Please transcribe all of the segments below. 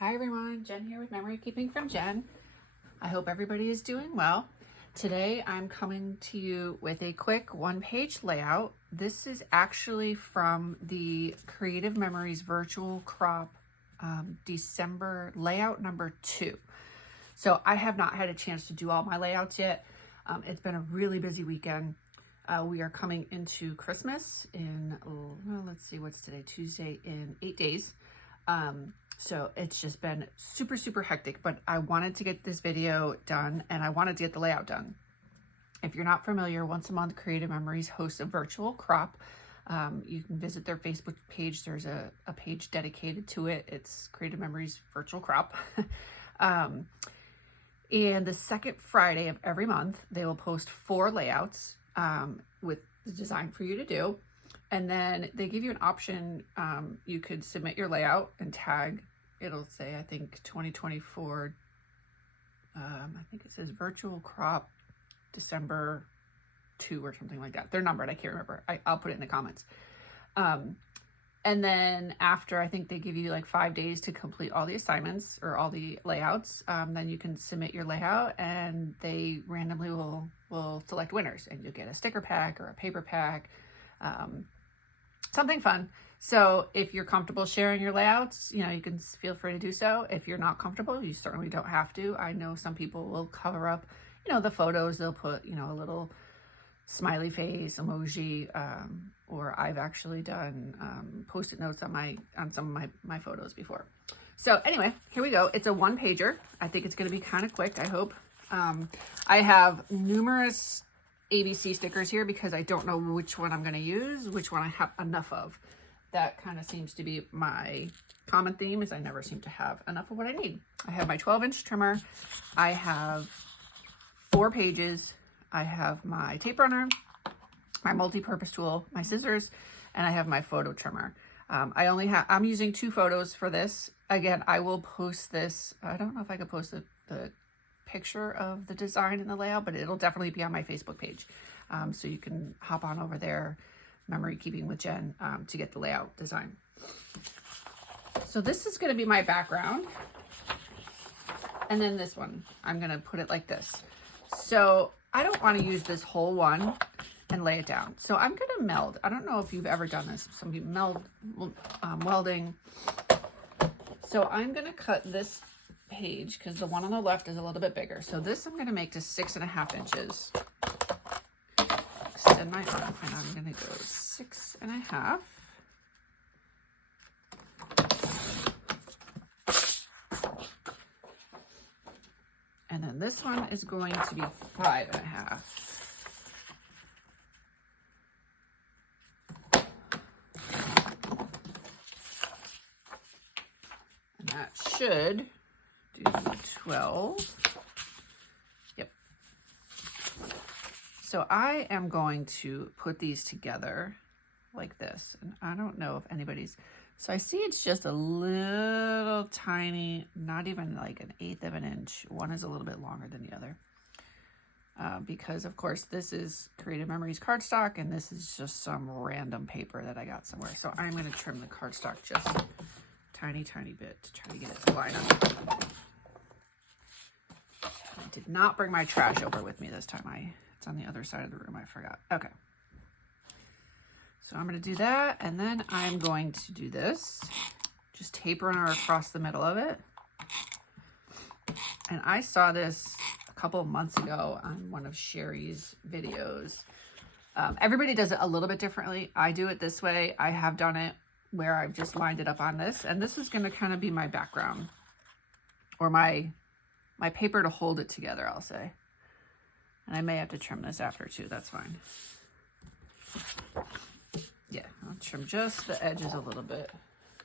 Hi everyone, Jen here with Memory Keeping from Jen. I hope everybody is doing well. Today I'm coming to you with a quick one-page layout. This is actually from the Creative Memories Virtual Crop December layout number 2. So I have not had a chance to do all my layouts yet. It's been a really busy weekend. We are coming into Christmas in, well, let's see, what's today? Tuesday, in 8 days. So it's just been super hectic, but I wanted to get this video done and I wanted to get the layout done. If you're not familiar, once a month, Creative Memories hosts a virtual crop. You can visit their Facebook page. There's a page dedicated to it. It's Creative Memories Virtual Crop. And the second Friday of every month, they will post 4 layouts with the design for you to do. And then they give you an option. You could submit your layout and tag. It'll say, I think 2024, I think it says virtual crop December 2 or something like that. They're numbered, I can't remember. I'll put it in the comments. And then after, I think they give you like 5 days to complete all the assignments or all the layouts. Then you can submit your layout and they randomly will select winners, and you'll get a sticker pack or a paper pack. Something fun. So if you're comfortable sharing your layouts, you can feel free to do so. If you're not comfortable, you certainly don't have to. I know some people will cover up, the photos. They'll put, a little smiley face emoji, or I've actually done Post-it notes on some of my photos before. So anyway, here we go. It's a 1-pager. I think it's going to be kind of quick, I hope. I have numerous ABC stickers here because I don't know which one I'm going to use, which one I have enough of. That kind of seems to be my common theme, is I never seem to have enough of what I need. I have my 12-inch trimmer. I have 4 pages. I have my tape runner, my multi-purpose tool, my scissors, and I have my photo trimmer. I'm using 2 photos for this. Again, I will post this. I don't know if I could post the picture of the design and the layout, but it'll definitely be on my Facebook page. So you can hop on over there, Memory Keeping with Jen, to get the layout design. So this is going to be my background. And then this one, I'm going to put it like this. So I don't want to use this whole one and lay it down. So I'm going to meld. I don't know if you've ever done this. Some people welding. So I'm going to cut this page because the one on the left is a little bit bigger. So this I'm going to make to 6.5 inches. Extend my arm, and I'm going to go 6.5. And then this one is going to be 5.5. And that should do 12. Yep. So I am going to put these together like this. And I don't know if anybody's, so I see it's just a little tiny, not even like 1/8 of an inch. One is a little bit longer than the other. Because of course this is Creative Memories cardstock and this is just some random paper that I got somewhere. So I'm going to trim the cardstock just a tiny bit to try to get it to line up. I did not bring my trash over with me this time. It's on the other side of the room. I forgot. Okay. So I'm going to do that. And then I'm going to do this. Just tape runner across the middle of it. And I saw this a couple of months ago on one of Sherry's videos. Everybody does it a little bit differently. I do it this way. I have done it where I've just lined it up on this. And this is going to kind of be my background, or my paper to hold it together, I'll say. And I may have to trim this after too, that's fine. Yeah, I'll trim just the edges a little bit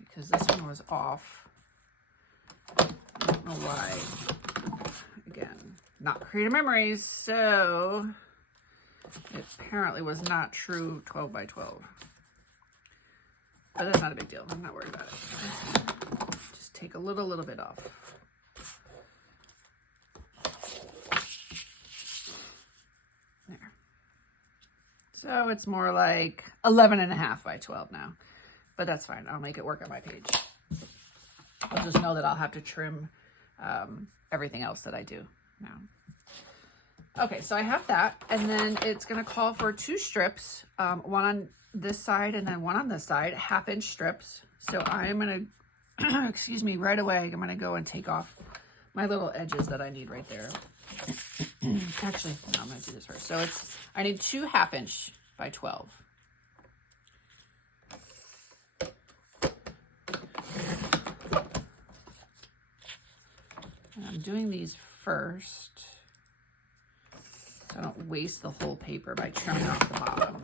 because this one was off. I don't know why. Again, not Creative Memories, so it apparently was not true 12 by 12. But that's not a big deal, I'm not worried about it. Just take a little bit off. There. So it's more like 11.5 by 12 now, but that's fine. I'll make it work on my page. I'll just know that I'll have to trim everything else that I do now. Okay, so I have that, and then it's gonna call for 2 strips, one on this side and then one on this side, 1/2-inch strips. So I'm gonna, excuse me, right away, I'm gonna go and take off my little edges that I need right there. Actually, no, I'm gonna do this first. So I need 2 1/2-inch by 12. And I'm doing these first, so I don't waste the whole paper by trimming off the bottom.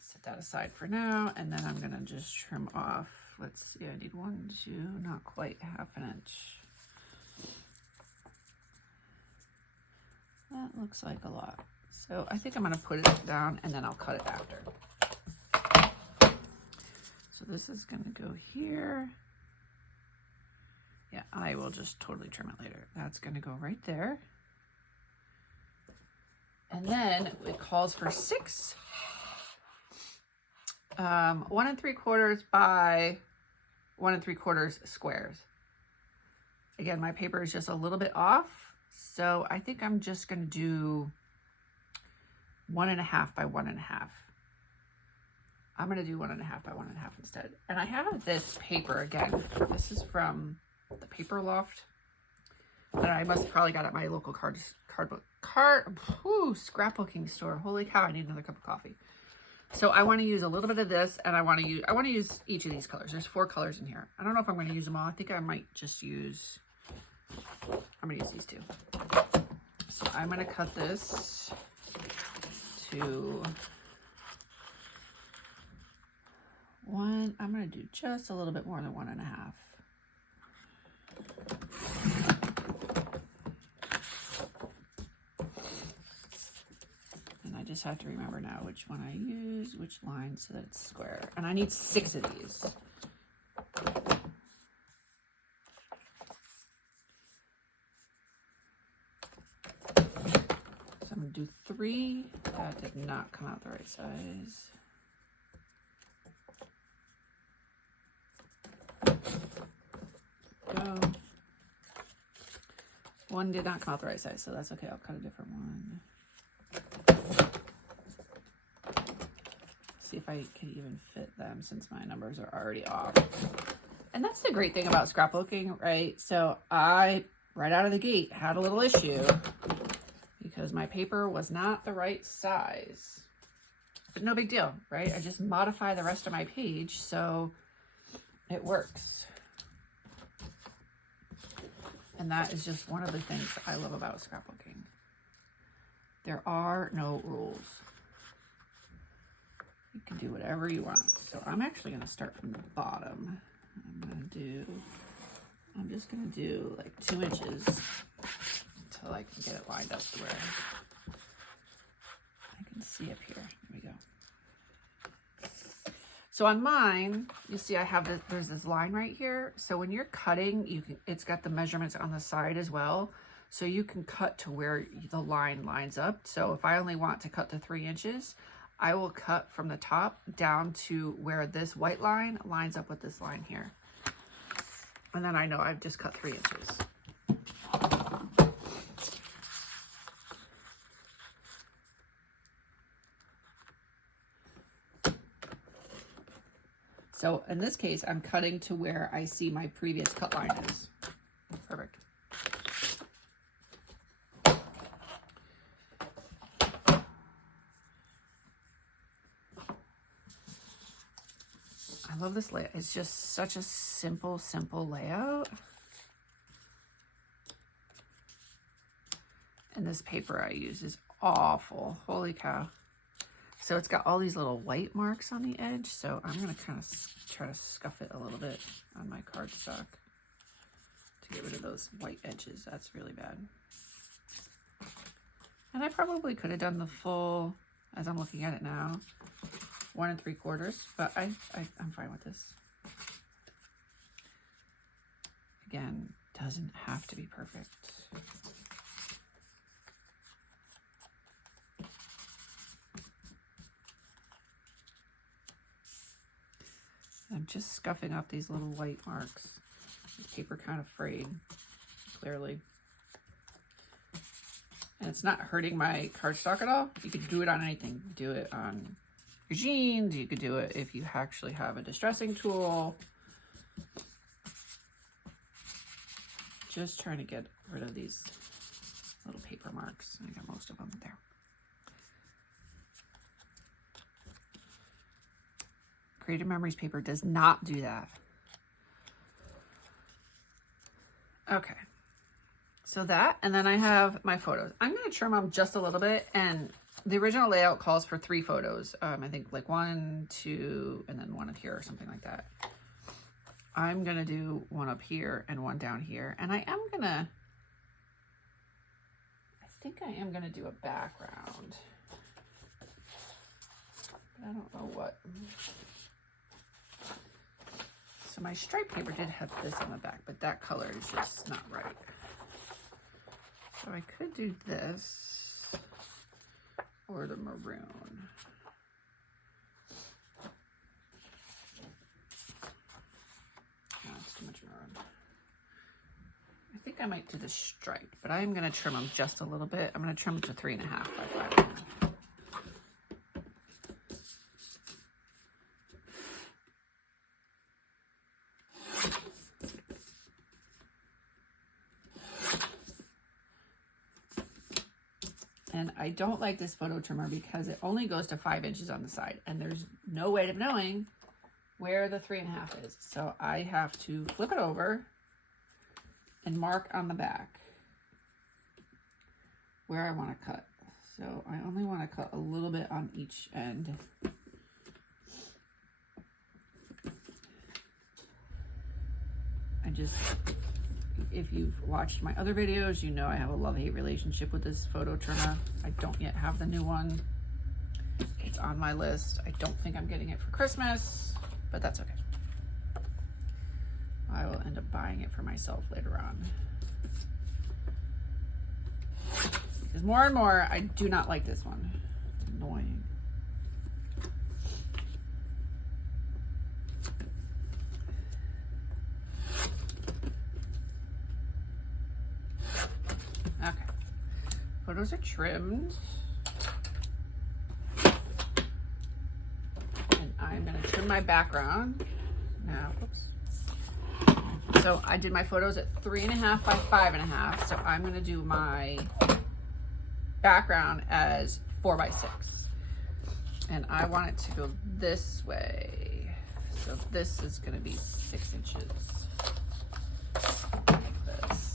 Set that aside for now, and then I'm gonna just trim off. Let's see, I need 1, 2, not quite 1/2 inch. That looks like a lot. So I think I'm gonna put it down and then I'll cut it after. So this is gonna go here. Yeah, I will just totally trim it later. That's gonna go right there. And then it calls for 6 1 3/4 by 1 3/4 squares. Again, my paper is just a little bit off, so I think I'm just gonna do 1 1/2 by 1 1/2. I'm gonna do 1 1/2 by 1 1/2 instead. And I have this paper again. This is from the Paper Loft that I must have probably got at my local scrapbooking store. Holy cow, I need another cup of coffee. So I want to use a little bit of this, and I want to use each of these colors. There's 4 colors in here. I don't know if I'm going to use them all. I think I might just use, I'm going to use these 2. So I'm going to cut this to 1. I'm going to do just a little bit more than 1 1/2. And I just have to remember now which one I use, which line, so that it's square. And I need 6 of these. So I'm going to do 3. That did not come out the right size. Go. 1 did not come out the right size, so that's okay. I'll cut a different one. See if I can even fit them since my numbers are already off. And that's the great thing about scrapbooking, right? So I, right out of the gate, had a little issue because my paper was not the right size. But no big deal, right? I just modify the rest of my page so it works. And that is just one of the things I love about scrapbooking. There are no rules. You can do whatever you want. So I'm actually going to start from the bottom. I'm just going to do like 2 inches until I can get it lined up to where I can see up here. There we go. So on mine, you see I have this, there's this line right here. So when you're cutting, it's got the measurements on the side as well. So you can cut to where the line lines up. So if I only want to cut to 3 inches, I will cut from the top down to where this white line lines up with this line here. And then I know I've just cut 3 inches. So in this case, I'm cutting to where I see my previous cut line is. Perfect. I love this layout. It's just such a simple layout. And this paper I use is awful. Holy cow. So it's got all these little white marks on the edge. So I'm going to kind of try to scuff it a little bit on my cardstock to get rid of those white edges. That's really bad. And I probably could have done the full, as I'm looking at it now, 1 3/4, but I'm fine with this. Again, doesn't have to be perfect. I'm just scuffing up these little white marks. This paper kind of frayed, clearly. And it's not hurting my cardstock at all. You could do it on anything. Do it on your jeans. You could do it if you actually have a distressing tool. Just trying to get rid of these little paper marks. I got most of them there. Creative Memories paper does not do that. Okay. So that, and then I have my photos. I'm going to trim them just a little bit, and the original layout calls for 3 photos. I think like 1, 2, and then 1 up here or something like that. I'm going to do 1 up here and 1 down here, and I think I am going to do a background. But I don't know what. So my stripe paper did have this on the back, but that color is just not right. So I could do this or the maroon. No, it's too much maroon. I think I might do the stripe, but I'm going to trim them just a little bit. I'm going to trim them to 3.5 by 5.5. And I don't like this photo trimmer because it only goes to 5 inches on the side, and there's no way of knowing where the 3.5 is. So I have to flip it over and mark on the back where I want to cut. So I only want to cut a little bit on each end. If you've watched my other videos, you know I have a love-hate relationship with this photo trimmer. I don't yet have the new one. It's on my list. I don't think I'm getting it for Christmas, but that's okay. I will end up buying it for myself later on. Because more and more, I do not like this one. It's annoying. Okay, photos are trimmed. And I'm gonna trim my background now. Oops. So I did my photos at 3.5 by 5.5. So I'm gonna do my background as 4 by 6. And I want it to go this way. So this is gonna be 6 inches. Like this.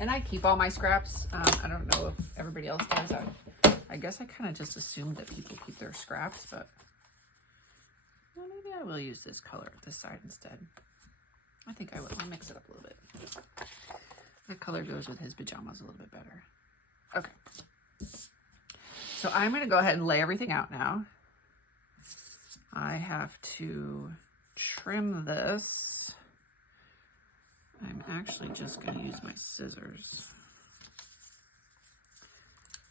And I keep all my scraps. I don't know if everybody else does. I guess I kind of just assumed that people keep their scraps, but well, maybe I will use this color, this side instead. I think I will. I'll mix it up a little bit. That color goes with his pajamas a little bit better. Okay. So I'm going to go ahead and lay everything out now. I have to trim this. I'm actually just going to use my scissors.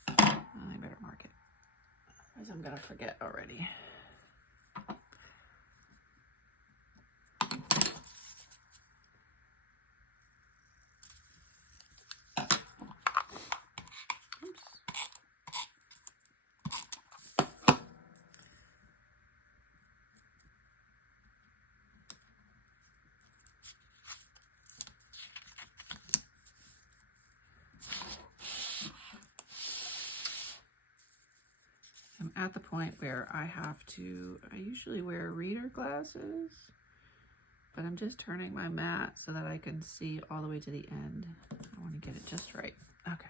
I better mark it, otherwise I'm going to forget already. I'm at the point where I usually wear reader glasses, but I'm just turning my mat so that I can see all the way to the end. I want to get it just right. Okay.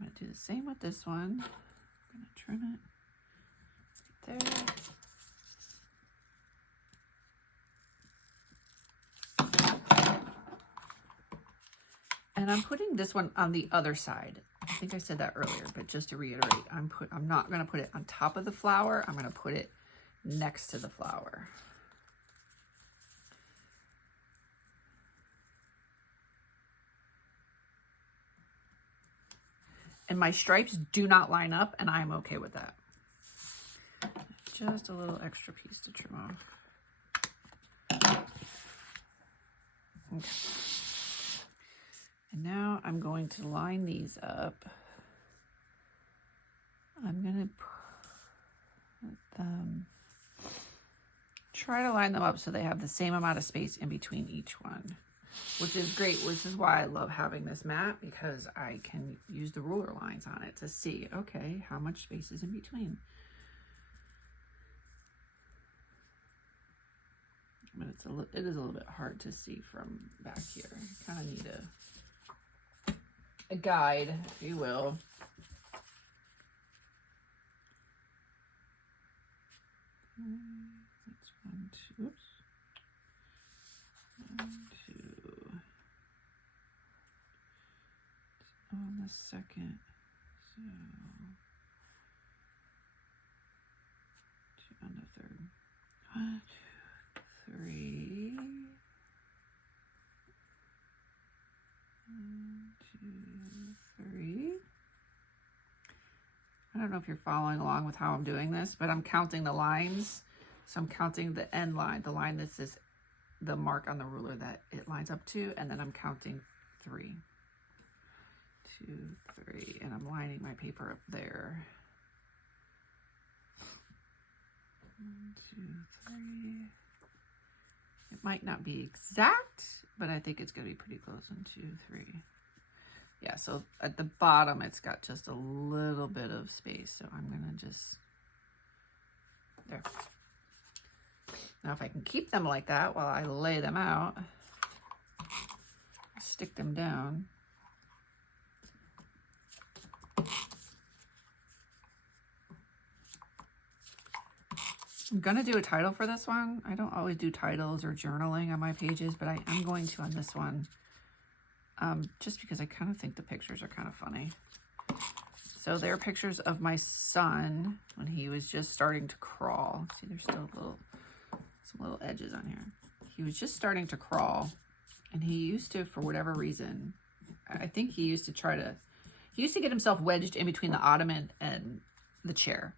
I'm going to do the same with this one. I'm going to trim it right there. And I'm putting this one on the other side. think I said that earlier, but just to reiterate, I'm not going to put it on top of the flower. I'm going to put it next to the flower. And my stripes do not line up, and I'm okay with that. Just a little extra piece to trim off. Okay. And now I'm going to line these up. I'm going to put them, try to line them up so they have the same amount of space in between each one, which is great, which is why I love having this mat, because I can use the ruler lines on it to see, okay, how much space is in between. But it is a little bit hard to see from back here. I kind of need a guide, if you will. That's 1, 2, oops. 1, 2. On the second, so 2 on the third. 1, 2, 3. 1, 2, 3. I don't know if you're following along with how I'm doing this, but I'm counting the lines. So I'm counting the end line, the line that says the mark on the ruler that it lines up to, and then I'm counting 3. 2, 3, and I'm lining my paper up there. 1, 2, 3. It might not be exact, but I think it's going to be pretty close. 1, 2, 3. Yeah, so at the bottom, it's got just a little bit of space. So I'm going to just, there. Now, if I can keep them like that while I lay them out, stick them down. I'm going to do a title for this one. I don't always do titles or journaling on my pages, but I am going to on this one. Just because I kind of think the pictures are kind of funny. So they're pictures of my son when he was just starting to crawl. See, there's still some little edges on here. He was just starting to crawl, and he used to, for whatever reason, I think he used to get himself wedged in between the ottoman and the chair.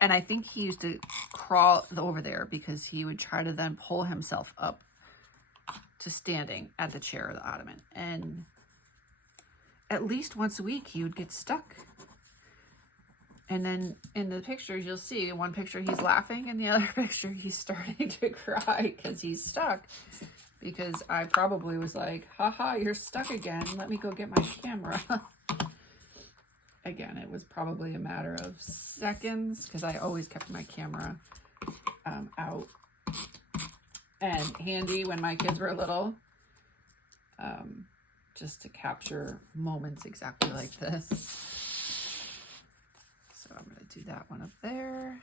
And I think he used to crawl over there because he would try to then pull himself up to standing at the chair or the ottoman. And at least once a week, he would get stuck. And then in the pictures, you'll see, in one picture he's laughing, and the other picture he's starting to cry because he's stuck. Because I probably was like, haha, you're stuck again. Let me go get my camera. Again, it was probably a matter of seconds because I always kept my camera out and handy when my kids were little, just to capture moments exactly like this. So I'm going to do that one up there,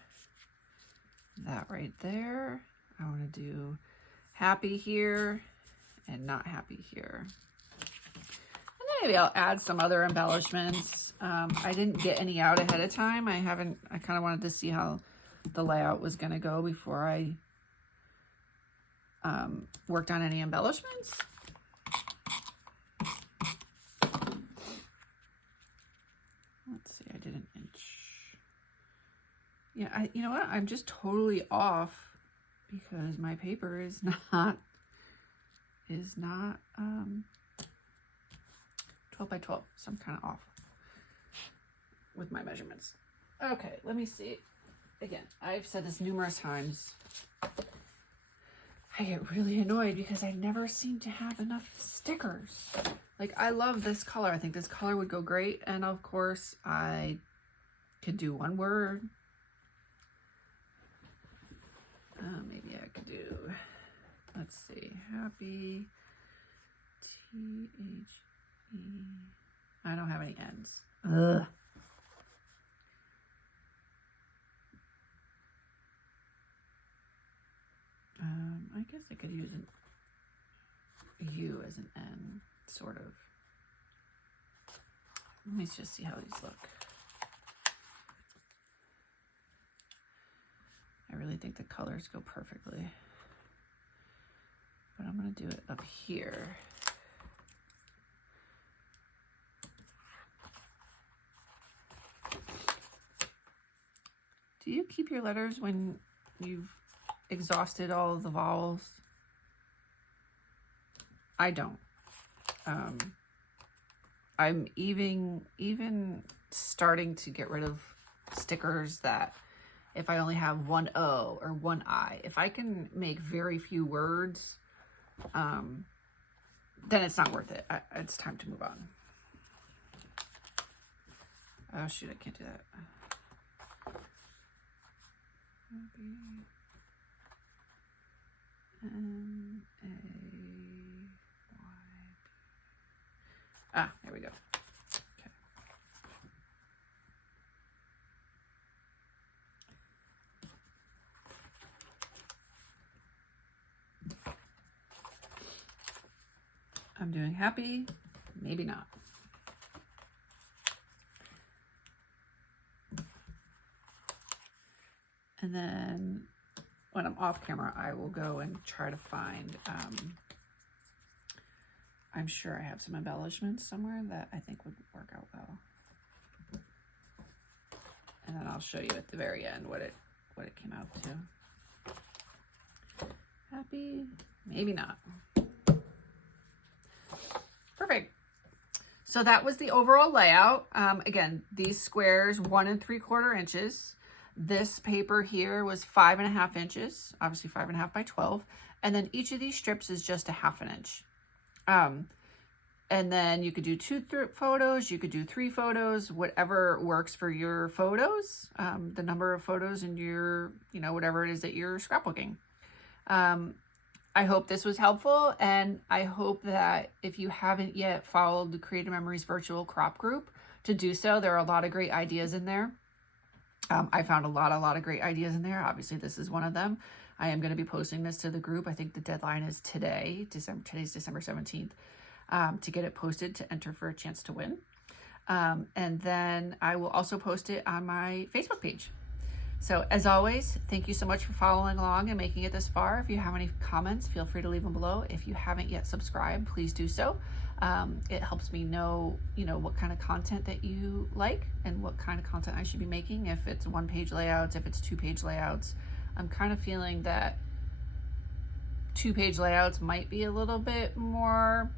that right there. I want to do happy here and not happy here. And maybe I'll add some other embellishments. I didn't get any out ahead of time. I kind of wanted to see how the layout was going to go before I worked on any embellishments. Let's see, I did an inch. Yeah, you know what? I'm just totally off because my paper is not 12 by 12, so I'm kind of off with my measurements. Okay, let me see. Again, I've said this numerous times. I get really annoyed because I never seem to have enough stickers. Like, I love this color. I think this color would go great. And of course, I could do one word. Maybe I could do, let's see, happy, T-H-E. I don't have any N's. Ugh. I guess I could use a U as an N, sort of. Let me just see how these look. I really think the colors go perfectly. But I'm going to do it up here. Do you keep your letters when you've exhausted all of the vowels? I don't. I'm even starting to get rid of stickers that if I only have one O or one I, if I can make very few words, then it's not worth it. It's time to move on. Oh shoot, I can't do that. Ah, there we go. Okay. I'm doing happy, maybe not. And then when I'm off camera, I will go and try to find, I'm sure I have some embellishments somewhere that I think would work out well. And then I'll show you at the very end what it came out to. Happy, maybe not. Perfect. So that was the overall layout. Again, these squares 1 3/4 inches. This paper here was 5.5 inches, obviously 5.5 by 12. And then each of these strips is just 1/2 inch. And then you could do 2 photos, you could do 3 photos, whatever works for your photos, the number of photos in your, whatever it is that you're scrapbooking. I hope this was helpful, and I hope that if you haven't yet followed the Creative Memories virtual crop group, to do so. There are a lot of great ideas in there. I found a lot of great ideas in there. Obviously, this is one of them. I am going to be posting this to the group. I think the deadline is today. Today's December 17th, to get it posted to enter for a chance to win. And then I will also post it on my Facebook page. So as always, thank you so much for following along and making it this far. If you have any comments, feel free to leave them below. If you haven't yet subscribed, please do so. It helps me know, what kind of content that you like and what kind of content I should be making. If it's 1-page layouts, if it's 2-page layouts. I'm kind of feeling that 2-page layouts might be a little bit more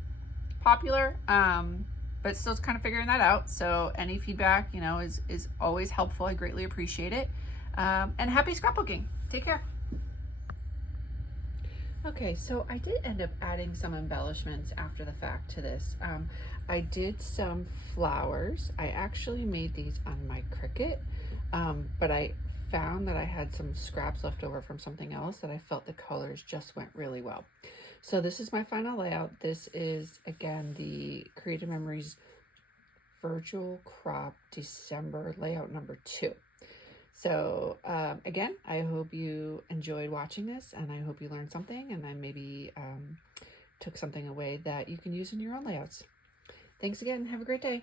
popular, but still kind of figuring that out. So any feedback, is always helpful. I greatly appreciate it. And happy scrapbooking. Take care. Okay, so I did end up adding some embellishments after the fact to this. I did some flowers. I actually made these on my Cricut, but I found that I had some scraps left over from something else that I felt the colors just went really well. So this is my final layout. This is, again, the Creative Memories Virtual Crop December layout number 2. So again, I hope you enjoyed watching this, and I hope you learned something, and then maybe took something away that you can use in your own layouts. Thanks again. Have a great day.